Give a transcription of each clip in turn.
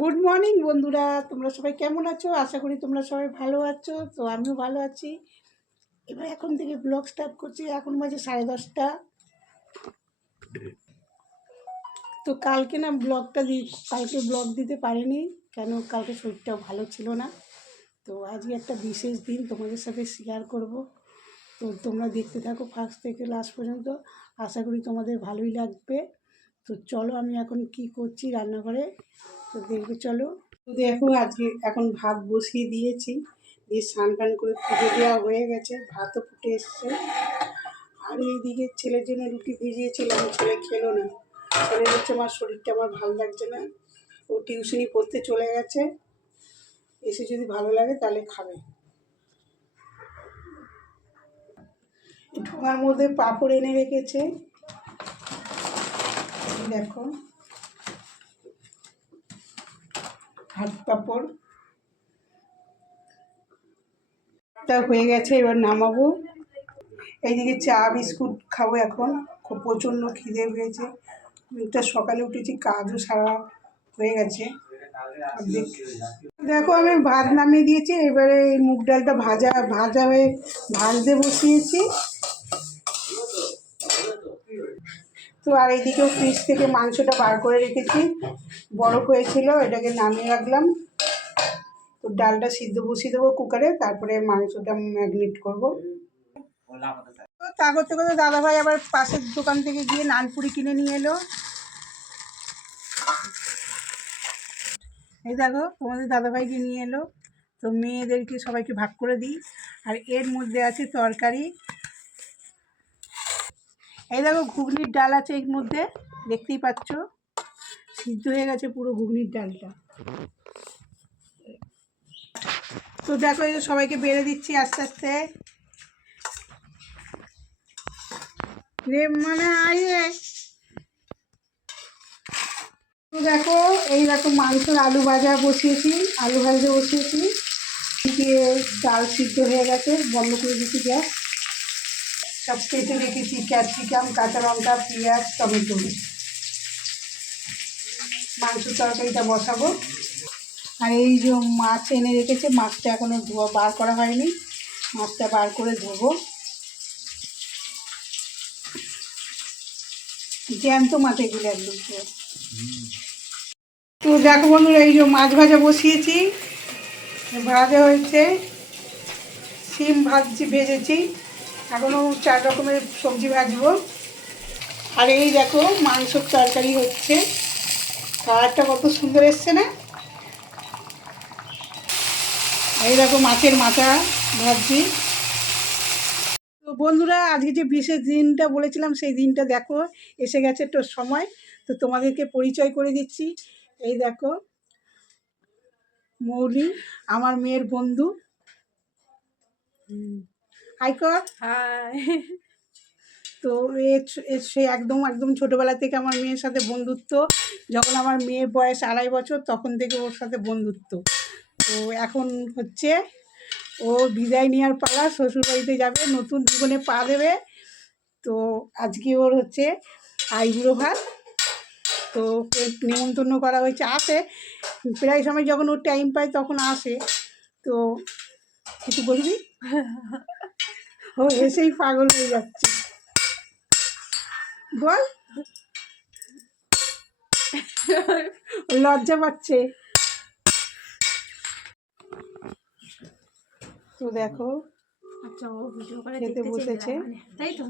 Good morning বন্ধুরা, তোমরা সবাই কেমন আছো? আশা করি তোমরা সবাই ভালো আছো। তো আমিও ভালো আছি। এবার এখন থেকে ব্লগ স্টার্ট করছি। এখন বাজে 10:30। তো কালকে ব্লগ দিতে পারিনি, কেন কালকে শরীরটাও ভালো ছিল না। তো আজকে একটা বিশেষ দিন তোমাদের সাথে শেয়ার করব। তো তোমরা দেখতে থাকো ফার্স্ট থেকে লাস্ট পর্যন্ত। আশা করি তোমাদের ভালোই লাগবে। তো চলো আমি এখন কি করছি রান্নাঘরে, তো দেখবে চলো। তো দেখো আজকে এখন ভাত বসিয়ে দিয়েছি, দিয়ে স্নান টান করে পুজো দেওয়া হয়ে গেছে, ভাতও ফুটে এসছে। আর এইদিকে ছেলের জন্য রুটি ভিজিয়েছিলাম, ছেলে খেলো না। ছেলে হচ্ছে আমার শরীরটা আমার ভালো লাগছে না, ও টিউশনি পড়তে চলে গেছে, এসে যদি ভালো লাগে তাহলে খাবে। ঠোঙার মধ্যে পাঁপড় এনে রেখেছে, দেখো হাত পাঁপড় তা হয়ে গেছে, এবার নামাবো। এইদিকে চা বিস্কুট খাবো এখন, খুব প্রচণ্ড খিদে পেয়েছে। একটা সকালে উঠেছি, কাজও সারা হয়ে গেছে। দেখো আমি ভাত নামিয়ে দিয়েছি, এবারে এই মুগ ডালটা ভাজা হয়ে ভাজতে বসিয়েছি। তো আর এইদিকেও ফ্রিজ থেকে মাংসটা বার করে রেখেছি, বরফ হয়েছিল, এটাকে নামিয়ে রাখলাম। তো ডালটা সিদ্ধ বসিয়ে দেবো কুকারে, তারপরে মাংসটা ম্যাগনেট করবো। তো তা করতে করতে দাদাভাই আবার পাশের দোকান থেকে গিয়ে নানপুরি কিনে নিয়ে এলো। এই দেখো তোমাদের দাদাভাইকে নিয়ে এলো, তো মেয়েদেরকে সবাইকে ভাগ করে দিই। আর এর মধ্যে আছে তরকারি। এই দেখো ঘুগনির ডাল আছে এর মধ্যে, দেখতেই পাচ্ছ সিদ্ধ হয়ে গেছে পুরো ঘুগনির ডালটা। তো দেখো এই সবাইকে বেড়ে দিচ্ছি আস্তে আস্তে। মানে তো দেখো এই দেখো মাংসের আলু ভাজা বসিয়েছি, আলু ভাজা বসিয়েছি, দিয়ে ডাল সিদ্ধ হয়ে গেছে, বন্ধ করে দিচ্ছি গ্যাস। সব কেটে রেখেছি, ক্যাপসিকাম, কাঁচা লঙ্কা, পেঁয়াজ, টমেটো। মাংসের তরকারিটা বসাবো। আর এই যে মাছ এনে রেখেছে, মাছটা এখনও ধোয়া বার করা হয়নি, মাছটা বার করে ধোবো। জ্যান্ত মাছ এগুলো একদম। তো দেখো বন্ধুরা, এই যে মাছ ভাজা বসিয়েছি, ভাজা হয়েছে, শিম ভেজেছি, এখনও 4 রকমের সবজি ভাজবো। আর এই দেখো মাংসের তরকারি হচ্ছে, কালারটা কত সুন্দর এসছে না। এই দেখো মাছের মাথা ভাজছি। তো বন্ধুরা আজকে যে বিশেষ দিনটা বলেছিলাম, সেই দিনটা দেখো এসে গেছে তো সময়। তো তোমাদেরকে পরিচয় করে দিচ্ছি। এই দেখো মৌলি, আমার মেয়ের বন্ধু। হাই কর। হাই। তো সে একদম একদম ছোটোবেলা থেকে আমার মেয়ের সাথে বন্ধুত্ব। যখন আমার মেয়ের বয়স 2.5 বছর, তখন থেকে ওর সাথে বন্ধুত্ব। তো এখন হচ্ছে ও বিদায় নেওয়ার পালা, শ্বশুরবাড়িতে যাবে, নতুন জীবনে পা দেবে। তো আজকে ওর হচ্ছে আইবুড়ো ভাত, তো নিমন্ত্রণ করা হয়েছে, আসে প্রায় সময়, যখন ওর টাইম পায় তখন আসে। তো কিছু বলবি? ও এসেই পাগল হয়ে যাচ্ছে, বল। লজ্জা পাচ্ছে। তো দেখো আচ্ছা, ও ভিডিও করে খেতে বসেছে, তাই তো।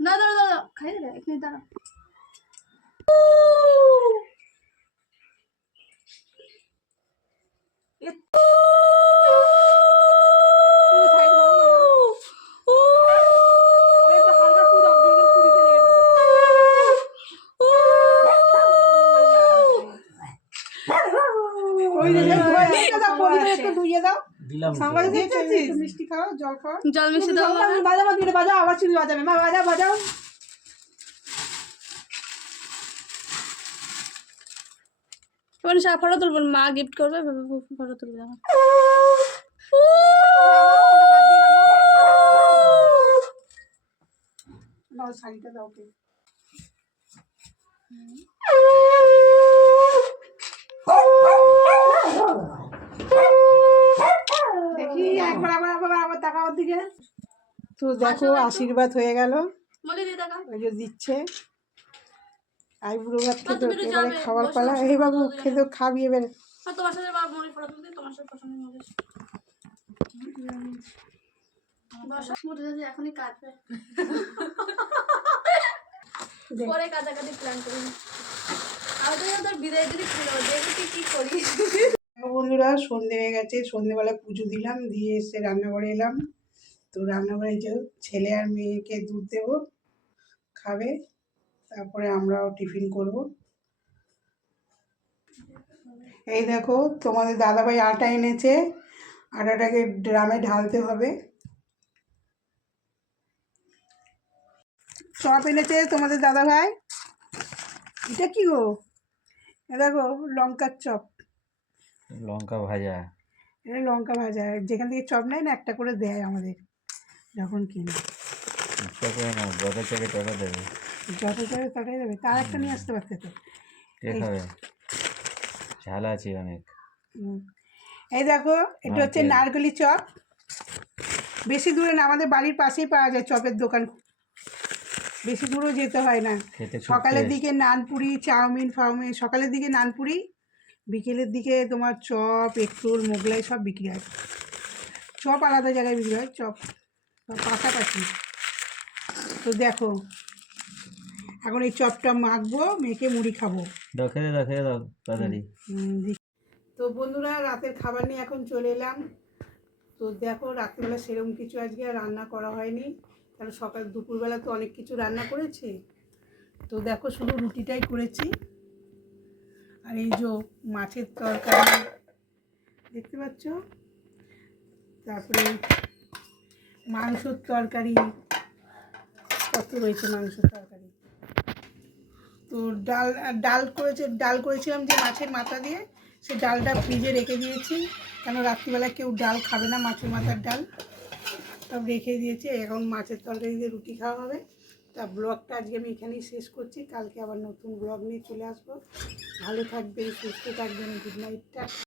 দাদা দাদা খাই দে এখানে দাঁড়া। মিষ্টি খাও, জল খাও, জল মিষ্টি দাও, বাজাও, আবার চুরি বাজাবে, মা বাজাও বাজাও। এবার ফটো তুলবো, মা গিফট করবে, ফটো তুলবে। শাড়িটা দাও কে দেখি একবার আবার তাকাও দিকে। তো দেখো আশীর্বাদ হয়ে গেল, ওই যে দিচ্ছে আইবুড়ো ভাত খেতে, এবারে খাবার পালা। এই বাবু খেতে খাবি এবারে। তোমার সাথে ফটো তুলতে, তোমার সাথে পছন্দ হবে। এখনই কাটবে, পরে কাটাকাটি প্ল্যান করি। বিদায় দিদি কি করি। বন্ধুরা সন্ধে হয়ে গেছে, সন্ধেবেলা পুজো দিলাম, দিয়ে এসে রান্নাঘরে এলাম। তো রান্নাঘরে যে ছেলে আর মেয়েকে দুধ দেবো, খাবে, তারপরে আমরাও টিফিন করব। এই দেখো তোমাদের দাদাভাই আটা এনেছে, আটাটাকে ড্রামে ঢালতে হবে। চপ এনেছে তোমাদের দাদাভাই। এটা কি গো? এ দেখো লঙ্কার চপ, লঙ্কা ভাজা। এটা লঙ্কা ভাজা, যেখান থেকে চপ নেয় না একটা করে দেয় আমাদের যখন কিনে। ইচ্ছা করে না, যত থেকে টাকা দেবে, যত করে তাকাই দেবে, তার একটা নিয়ে আসতে পারতে তো। কে খাবে? ঝাল আছে অনেক। এই দেখো এটা হচ্ছে নারকেলি চপ, বেশি দূরে না, আমাদের বাড়ির পাশেই পাওয়া যায় চপের দোকান, বেশি দূরও যেতে হয় না। সকালের দিকে নানপুরি, চাউমিন ফাউমিন, সকালের দিকে নানপুরি, বিকেলের দিকে তোমার চপ, এগরোল, মোগলাই সব বিক্রি হয়। চপ আলাদা জায়গায় বিক্রি হয়, চপ পাশাপাশি। তো দেখো এখন এই চপটা মাখবো, মেখে মুড়ি খাবো। খেয়ে দাও তাড়াতাড়ি। তো বন্ধুরা রাতের খাবার নিয়ে এখন চলে এলাম। তো দেখো রাত্রিবেলা সেরকম কিছু আজকে আর রান্না করা হয়নি, কারণ সকাল দুপুরবেলা তো অনেক কিছু রান্না করেছি। তো দেখো শুধু রুটিটাই করেছি, আর এই যে মাছের তরকারি দেখতে পাচ্ছ, তারপরে মাংসর তরকারি, কত রয়েছে মাংসর তরকারি। তো ডাল করেছিলাম যে মাছের মাথা দিয়ে, সে ডালটা ফ্রিজে রেখে দিয়েছি, কেন রাত্রিবেলা কেউ ডাল খাবে না, মাছের মাথার ডাল সব রেখে দিয়েছি। এখন মাছের তরকারি দিয়ে রুটি খাওয়া হবে। তা ব্লগটা আজকে আমি এখানেই শেষ করছি, কালকে আবার নতুন ব্লগ নিয়ে চলে আসবো। ভালো থাকবেন, সুস্থ থাকবেন, গুড নাইটটা।